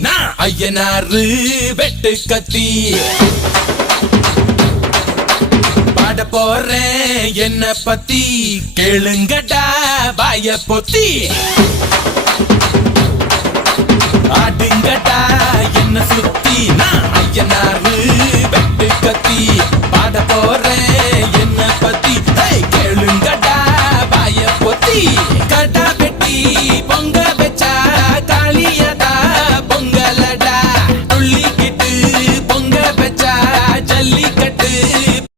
நான் ஐயனாரு வெட்டு கத்தி பாட போறேன் என்ன பத்தி கேளுங்கடா வாய பொத்தி ஆடுங்கடா என்ன சுத்தி நான் ஐயனாரு வெட்டு கத்தி பாட